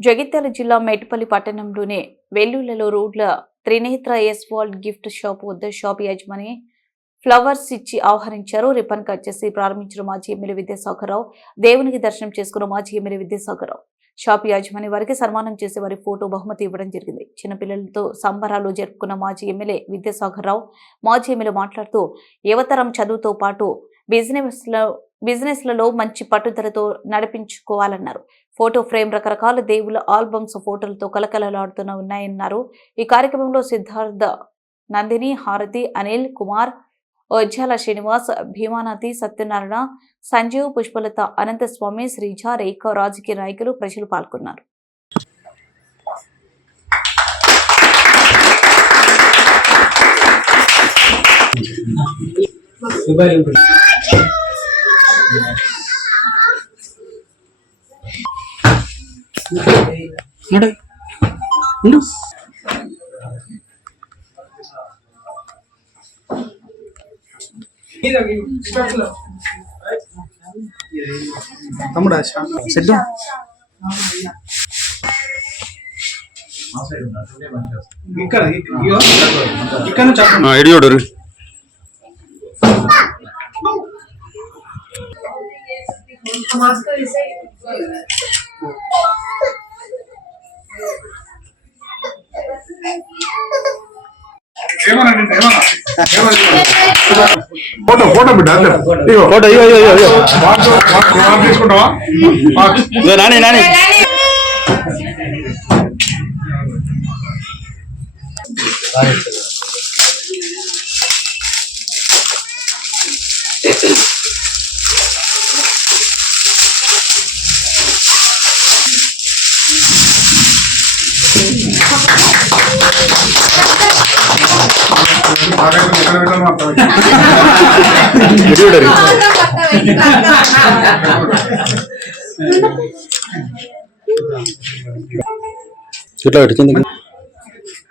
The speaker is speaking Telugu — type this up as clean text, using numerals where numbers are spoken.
జగిత్యాల జిల్లా మేటపల్లి పట్టణంలోని వెల్లులలో రోడ్ల త్రినేత్ర ఎస్వాల్డ్ గిఫ్ట్ షాప్ వద్ద షాప్ యజమాని ఫ్లవర్స్ ఇచ్చి ఆహరించారు. రిబ్బన్ కట్ చేసి ప్రారంభించిన మాజీ ఎమ్మెల్యే విద్యాసాగరరావు దేవునికి దర్శనం చేసుకున్న మాజీ ఎమ్మెల్యే విద్యాసాగరరావు షాప్ యాజమాని వారికి సన్మానం చేసి వారి ఫోటో బహుమతి ఇవ్వడం జరిగింది. చిన్నపిల్లలతో సంబరాలు జరుపుకున్న మాజీ ఎమ్మెల్యే విద్యాసాగరరావు మాజీ ఎమ్మెల్యే మాట్లాడుతూ యువతరం చదువుతో పాటు బిజినెస్లలో మంచి పట్టుదలతో నడిపించుకోవాలన్నారు. ఫోటో ఫ్రేమ్ రకరకాల దేవుల ఆల్బమ్స్ ఫోటోలతో కలకలలాడుతూ ఉన్నాయన్నారు. ఈ కార్యక్రమంలో సిద్ధార్థ, నందిని, హారతి, అనిల్ కుమార్, ఒజ్జాల శ్రీనివాస్, భీమానాథి, సత్యనారాయణ, సంజీవ్, పుష్పలత, అనంతస్వామి, శ్రీజ, రేఖ, రాజకీయ నాయకులు, ప్రజలు పాల్గొన్నారు. తమ్ముడా సిద్ధు ఇక్కడ ఐడియోడరు ఫోటో ఫోటో బిడ్డ ఫోటో తీసుకుంటావా నాని నాని ఇట్లా పెట్టింది.